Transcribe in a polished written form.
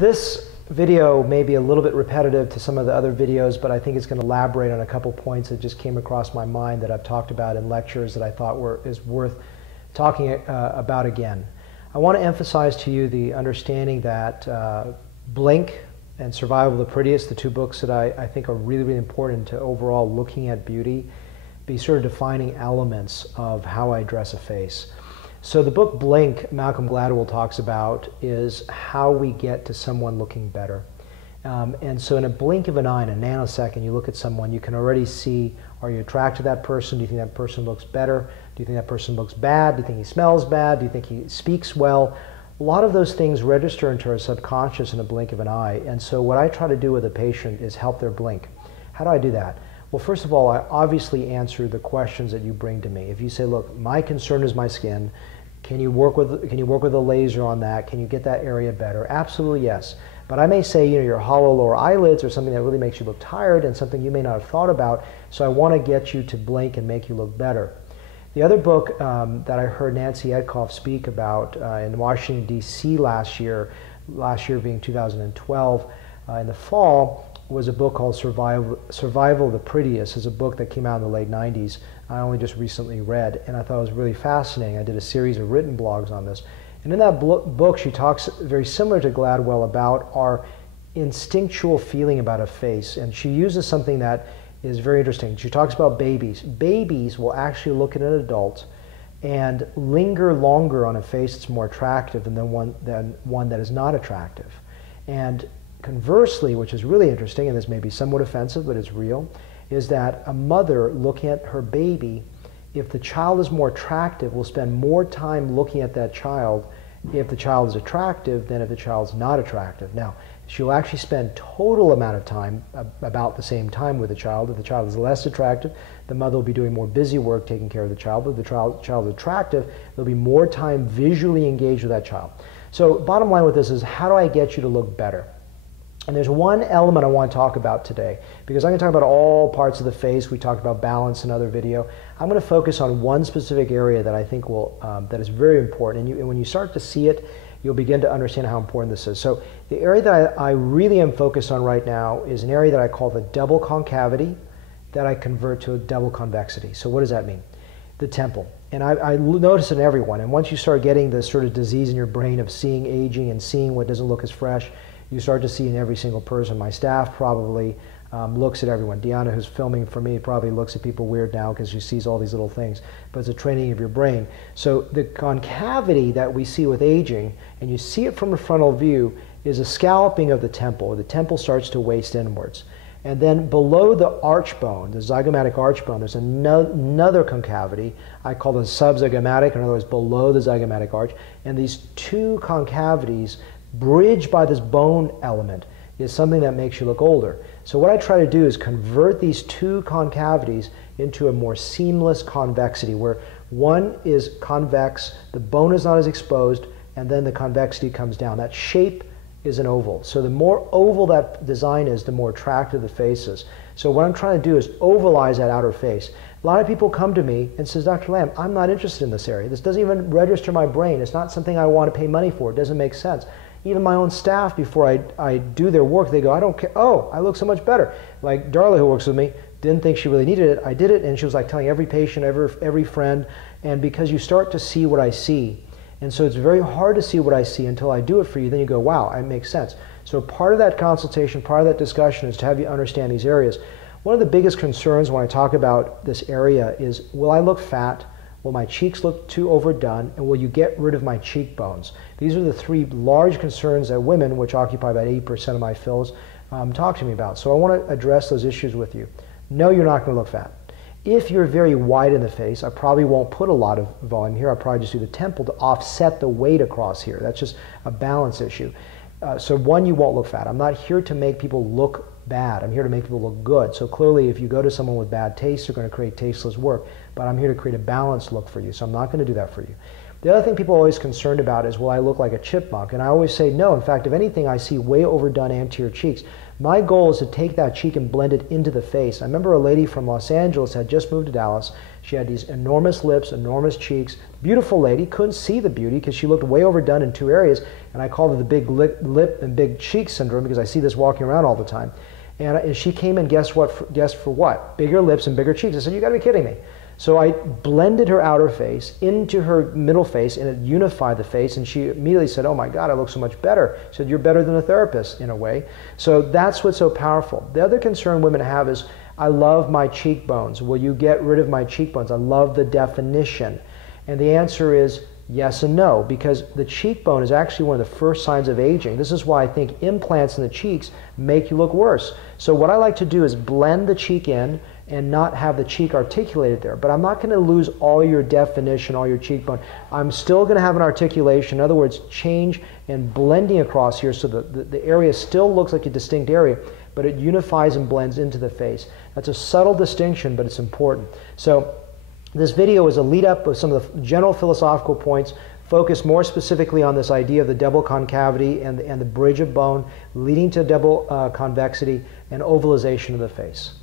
This video may be a little bit repetitive to some of the other videos, but I think it's going to elaborate on a couple points that just came across my mind that I've talked about in lectures that I thought is worth talking about again. I want to emphasize to you the understanding that Blink and Survival of the Prettiest, the two books that I think are really, really important to overall looking at beauty, be sort of defining elements of how I dress a face. So the book Blink, Malcolm Gladwell talks about, is how we get to someone looking better. And so in a blink of an eye, in a nanosecond, you look at someone, you can already see, are you attracted to that person? Do you think that person looks better? Do you think that person looks bad? Do you think he smells bad? Do you think he speaks well? A lot of those things register into our subconscious in a blink of an eye. And so what I try to do with a patient is help their blink. How do I do that? Well, first of all, I obviously answer the questions that you bring to me. If you say, look, my concern is my skin, can you work with a laser on that? Can you get that area better? Absolutely, yes. But I may say, your hollow lower eyelids or something that really makes you look tired and something you may not have thought about, so I want to get you to blink and make you look better. The other book that I heard Nancy Edkoff speak about in Washington, D.C. last year being 2012, in the fall, was a book called Survival of the Prettiest. It's a book that came out in the late 90s. I only just recently read, and I thought it was really fascinating. I did a series of written blogs on this. And in that book, she talks very similar to Gladwell about our instinctual feeling about a face. And she uses something that is very interesting. She talks about babies. Babies will actually look at an adult and linger longer on a face that's more attractive than one that is not attractive. And conversely, which is really interesting, and this may be somewhat offensive, but it's real, is that a mother looking at her baby, if the child is more attractive, will spend more time looking at that child if the child is attractive than if the child's not attractive. Now, she'll actually spend total amount of time, about the same time with the child. If the child is less attractive, the mother will be doing more busy work taking care of the child. But if the child is attractive, there'll be more time visually engaged with that child. So bottom line with this is, how do I get you to look better? And there's one element I want to talk about today, because I'm going to talk about all parts of the face. We talked about balance in another video. I'm going to focus on one specific area that I think that is very important. And when you start to see it, you'll begin to understand how important this is. So the area that I really am focused on right now is an area that I call the double concavity that I convert to a double convexity. So what does that mean? The temple. And I notice it in everyone. And once you start getting this sort of disease in your brain of seeing aging and seeing what doesn't look as fresh, you start to see in every single person. My staff probably looks at everyone. Deanna, who's filming for me, probably looks at people weird now because she sees all these little things. But it's a training of your brain. So the concavity that we see with aging, and you see it from a frontal view, is a scalloping of the temple. The temple starts to waste inwards. And then below the arch bone, the zygomatic arch bone, there's another concavity. I call it subzygomatic, in other words, below the zygomatic arch. And these two concavities, bridged by this bone element, is something that makes you look older. So what I try to do is convert these two concavities into a more seamless convexity, where one is convex, the bone is not as exposed, and then the convexity comes down. That shape is an oval. So the more oval that design is, the more attractive the face is. So what I'm trying to do is ovalize that outer face. A lot of people come to me and says, Dr. Lamb, I'm not interested in this area. This doesn't even register my brain. It's not something I want to pay money for. It doesn't make sense. Even my own staff, before I do their work, they go, I don't care. Oh, I look so much better. Like Darla, who works with me, didn't think she really needed it. I did it, and she was like telling every patient, every friend. And because you start to see what I see, and so it's very hard to see what I see until I do it for you, then you go, wow, it makes sense. So part of that consultation, part of that discussion is to have you understand these areas. One of the biggest concerns when I talk about this area is, will I look fat? Will my cheeks look too overdone? And will you get rid of my cheekbones? These are the three large concerns that women, which occupy about 80% of my fills, talk to me about. So I want to address those issues with you. No, you're not going to look fat. If you're very wide in the face, I probably won't put a lot of volume here. I'll probably just do the temple to offset the weight across here. That's just a balance issue. So one, you won't look fat. I'm not here to make people look bad. I'm here to make people look good. So clearly, if you go to someone with bad taste, you're going to create tasteless work. But I'm here to create a balanced look for you. So I'm not going to do that for you. The other thing people are always concerned about is, will I look like a chipmunk? And I always say no. In fact, if anything, I see way overdone anterior cheeks. My goal is to take that cheek and blend it into the face. I remember a lady from Los Angeles had just moved to Dallas. She had these enormous lips, enormous cheeks, beautiful lady, couldn't see the beauty because she looked way overdone in two areas, and I called her the big lip and big cheek syndrome because I see this walking around all the time. And she came in, guess what? Guess for what? Bigger lips and bigger cheeks. I said, you gotta be kidding me. So I blended her outer face into her middle face, and it unified the face, and she immediately said, oh my God, I look so much better. She said, you're better than a therapist in a way. So that's what's so powerful. The other concern women have is, I love my cheekbones. Will you get rid of my cheekbones? I love the definition. And the answer is yes and no, because the cheekbone is actually one of the first signs of aging. This is why I think implants in the cheeks make you look worse. So what I like to do is blend the cheek in and not have the cheek articulated there. But I'm not going to lose all your definition, all your cheekbone. I'm still going to have an articulation. In other words, change and blending across here so the area still looks like a distinct area, but it unifies and blends into the face. That's a subtle distinction, but it's important. So this video is a lead up of some of the general philosophical points, focused more specifically on this idea of the double concavity and the bridge of bone leading to double convexity and ovalization of the face.